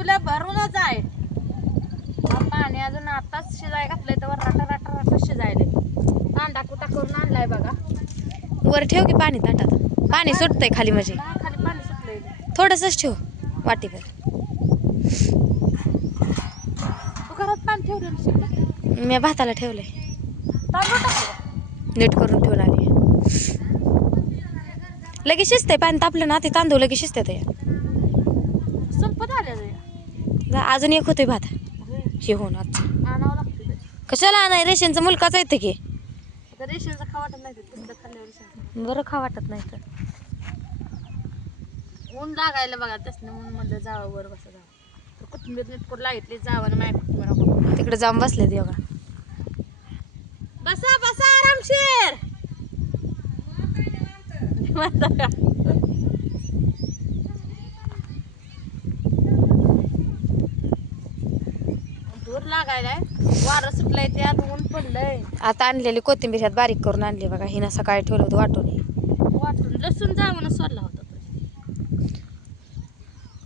चुला भरूनच आहे. पाणी अजून आताच शिजाय घातलंय तर राटा राटा राटा शिजायले. कांदा कुटा करून आणलाय बघा. वर ठेव की पाणी ताटात. पाणी सुटतंय खाली म्हणजे खाली पाणी सुटलंय. थोडंसंच ठेव वाटीभर. तू घरात पाणी ठेवलं मी भाताला ठेवलंय. तांदूळ टाकू नीट करून ठेवून आली. लगेच शिजतंय पाणी तापलं ना ते तांदूळ लगेच शिजते ते. संपत आले अजून एक होतोय भात हे होऊन आजचं. आणावं लागतं. कशाला नाही रेशनचा मुलकाच येतं की. रेशनचं खा वाटत नाही तसलं खाल्लं रेशन. बरं खा वाटत नाही तर. ऊन लागायला बघा त्यासनं म्हणून म्हणलं जावं वर बसा जावं. कोथिंबीर नीट करून लागितली जावं नाही कोथिंबीर. तिकडे जाऊन बसले ते बघा. बसा बसा आरामशीर. दूर लागायलाय वारं सुटलंय त्यात ऊन पडलंय. आता आणलेली कोथिंबीर ह्यात बारीक करून आणली बघा. हिनं सकाळी ठेवलं होतं वाटून लसूण जावं सोडला होता.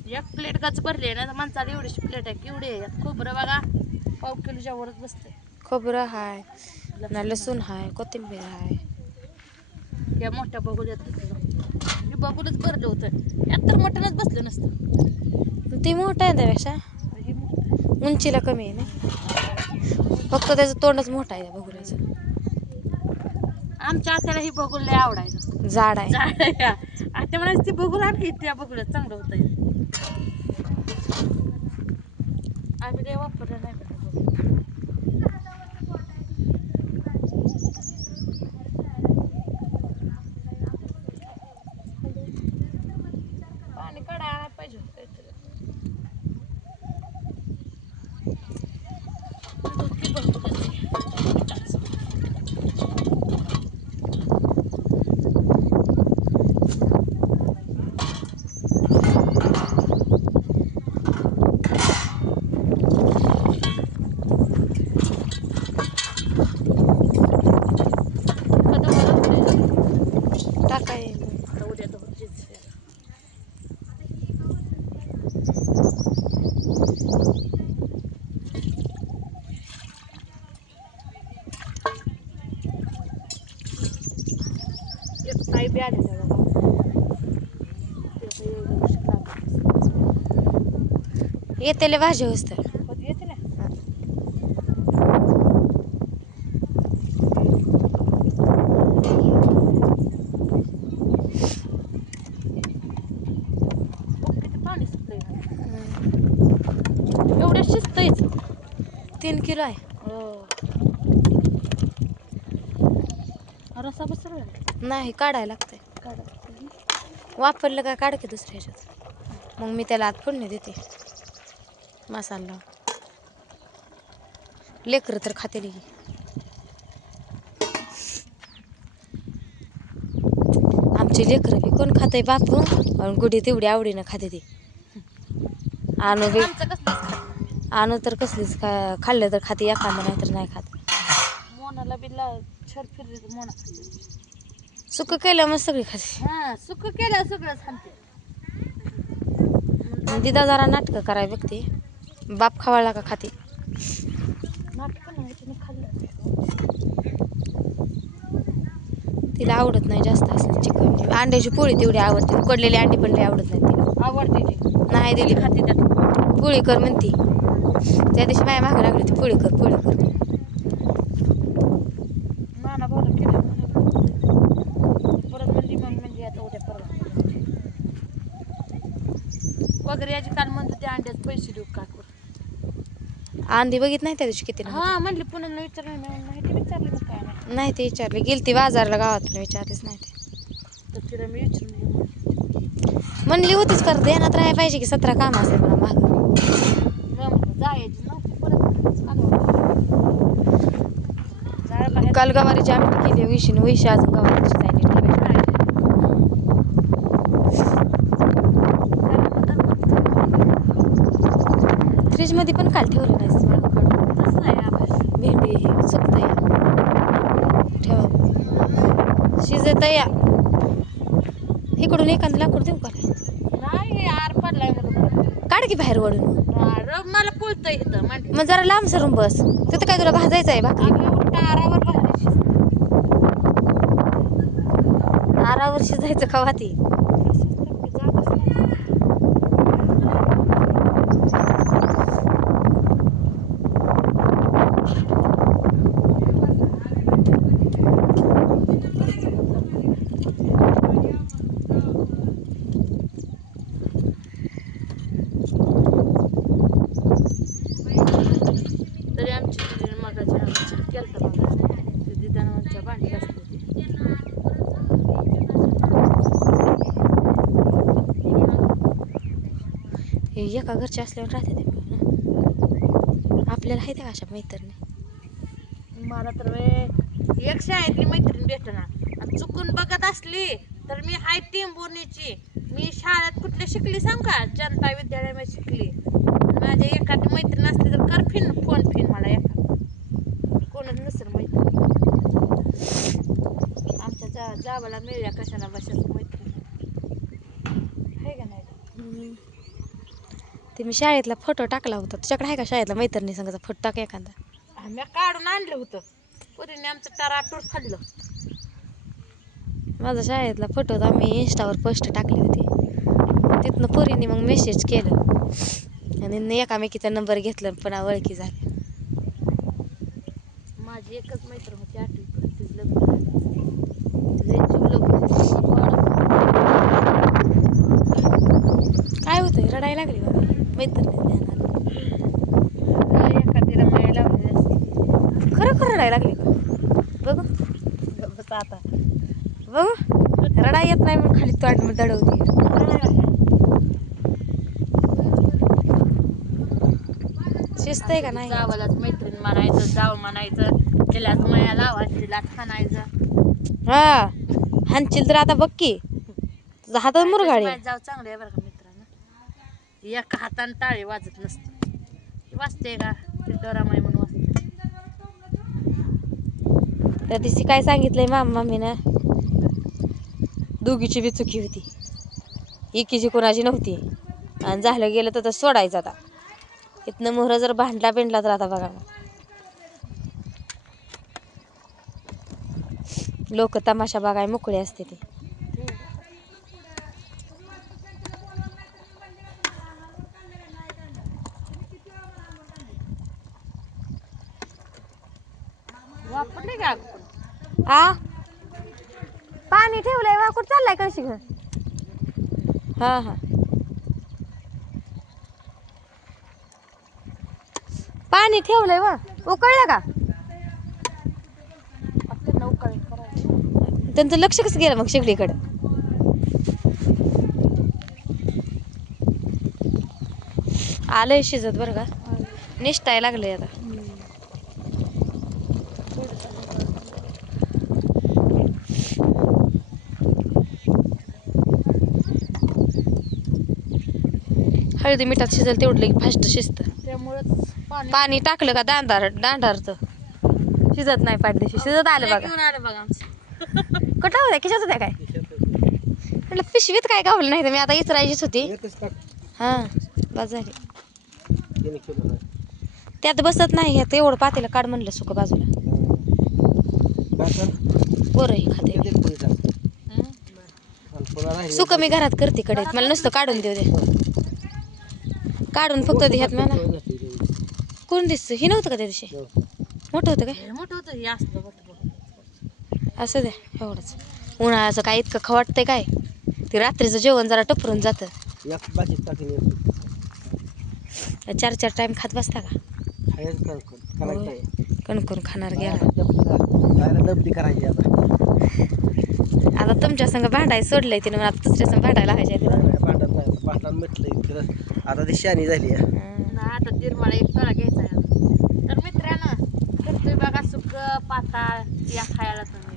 एक प्लेट गच भरली आहे ना माणसाला एवढीशी प्लेट आहे. केवढी आहे यात खोबरं बघा 1/2 किलोच्या वरच बसतंय. खोबरं हाय ना लसूण हाय कोथिंबीर हाय. या मोठ्या बघूल्यात मी बघूनच भरलं होतं. यात तर मटणच बसलं नसतं. ती मोठं आहे त्यापेक्षा हे मोठं. उंचीला कमी आहे ना. फक्त त्याचं तोंडच मोठं आहे त्या बघुल्याचं. आमच्या आत्याला ही बघून लय आवडायचं. जाड आहे. आता म्हणायचं ती बघून आणली त्या बघूला चांगलं होतं. आम्ही लय वापरलं नाही का पाणी काढायला पाहिजे होतं. टाकाय उद्या तो ताई बी आली येतेले भाजी होत येते ना. किती पाणी सुटलंय. एवढं शिजतंयच. 3 किलो आहे. रसा बसर नाही काढायला लागतंय. काढा वापरलं का काढ की दुसऱ्या ह्याच्यात. मग मी त्याला आत फोडणी देते मसाला. लेकरं तर खातेली. आमचे लेकरं बी कोण खाते बापू आणि गुढी तेवढी आवडीनं खाते ती. आणू बी आणू तर कसलीच खाल्लं तर खाते एखादं नाही तर नाही खात. मोनाला बी छर फिरली मोना सुक केलं मग सगळी खाते. हा सुक केलं सगळंच खाते. दिदा जरा नाटकं कराय बघते. बाप खावाळला का खाते. नाटकं नाही तिने खाल्लं. तिला आवडत नाही जास्त असं चिकन. अंड्याची पोळी तेवढी आवडते. उकडलेली अंडी पण लई आवडत नाही तिला. आवडते ती नाही दिली खाते त्यात. पोळी कर म्हणती. त्या दिवशी माझ्या मागं लागली ती पोळी कर पोळी कर. नाना भाऊ केलं परत म्हणली मग म्हणजे आता उद्या परत वगैरे याची काल म्हणतो ते अंड्याचे पैसे देऊ काकूर. अंडी बघित नाही त्या दिवशी किती हा म्हणली पुन्हा विचारलं नाही ते विचारलं मग काय नाही. नाही ते विचारले गेली ती बाजारला गावातून विचारलीच नाही ते. तर तिला मी विचारून म्हणली होतीच कर ध्यानात राहायला पाहिजे की 17 काम असते मला माग. जायची नव्हती परत काल गवारीची आमटी केली विशीने विशी अजून गवारीची जायला फ्रीज मध्ये पण काल ठेवलं नाही तसं नाही भेंडी हे सुकत या ठेवा शिजत या. इकडून एखादं लाकूड देऊ का नाही आर पडलाय काढ की बाहेर वडून. रब मला पोळतंय इथं मांडी. मग जरा लांब सरून बस. तिथं काय तुला भाजायचं आहे भाकरी? अगं टारावर भाजी आरावर शिजायचं का वाती? तरी आमची मगाच्या केलता बघा ते दिदानाच्या भांडी असते हे एका घरचे असल्यावर राहते ते ना. आपल्याला आहे त्या अशा मैत्रिणी. मला तर एक शाळेतली मैत्रीण भेटना आणि चुकून बघत असली तर मी हाय टिंबुर्णीची. मी शाळेत कुठल्या शिकली सांग का? जनता विद्यालयामध्ये शिकली. माझ्या एखादी मैत्रीण असली तर कर फोन मला एखादा. कोणच नसेल मैत्रीण. आमच्या जावाला मिळल्या कशाला बशाच मैत्रीण आहे का नाही? ते मी शाळेतला फोटो टाकला होता. तुझ्याकडे आहे का शाळेतला मैत्रिणी संघाचा फोटो? टाक एखादा. मी काढून आणलं होतं. पुरीने आमचं टराटूर फाडलं. माझा शाळेतला फोटो आम्ही इंस्टावर पोस्ट टाकली होती. तिथनं पोरीने मग मेसेज केलं आणि एकामेकीचा नंबर घेतला पण ओळखी झाल्या. माझी एकच मैत्रीण होती 8वी पर्यंत. तिचं लग्न झालं. तिचं जीव लग्न काय होतं? रडायला लागली बघा मैत्रिणी. एखादीला माया लावलेली असते. खरं रडायला लागली का? बघू बस आता बघू रडा येत नाही मग खाली तोंड दडवते. शिस्त आहे का नाही? जावालाच मैत्रीण म्हणायचं, जाव म्हणायचं, तिलाच माया लावायचं, तिलाच हाणायचं. हा हानशील तर आता बघ की तुझा हातात मुरगाळी. जाव चांगले आहे बरं का मित्रांनो. एका हाताने टाळी वाजत नसते. वाजते का ते डरामाई म्हणून वाजते. त्या दिवशी काय सांगितलंय मम्मीनं? दोघीची बी चुकी होती. एकीची कोणाची नव्हती आणि झालं गेलं तर सोडायचं. आता इथनं मोहरा जर भांडला बिंडला तर आता बघा मग लोक तमाशा बघाय मोकळे असते ते. वापरले का आ पाणी ठेवलंय वा कुठं चाललाय कळशी घर? हा हा पाणी ठेवलंय वा उकळलं का? त्यांचं लक्ष कसं गेलं मग शेगडीकडं? आलंय शिजत बरं का. निष्ठाय लागलंय आता. हळदी मिठात शिजल तेवढलं की फास्ट शिजत. त्यामुळेच पाणी टाकलं का दांडारचं शिजत नाही. पाठदेशी शिजत आलं बघा. घेऊन आलं बघा आमचं. कुठं होत्या खिशात होत्या काय? म्हटलं पिशवीत काय गावलं नाही तर मी आता इचरायचीच होती. हा बस झाली. त्यात बसत नाही. ह्यात एवढं पातेलं काढ म्हणलं सुक बाजूला. पोरही खाते. सुक मी घरात करते कढईत. मला नुसतं काढून देऊ दे. काढून फक्त दे ह्यात मला. कोण दिसतं? ही नव्हतं का त्या दिवशी? मोठं होतं काय? मोठं होतं हे असलं मोठं. असं द्या एवढंच. उन्हाळ्याचं काय इतकं खवाटतंय काय? ते रात्रीचं जेवण जरा टपरून जातं. 4 टाइम खात बसता का? कणकून खाणार गेला. आता तुमच्या संग भांडाय सोडलंय तिने. मला दुसऱ्या संग भांडायला लागायचे. आता ती शानी झाली. आता दिरमाळा एक तळा घ्यायचा आहे. तर मित्रांनो करतोय बघा सुक पाताळ या खायला तुम्ही.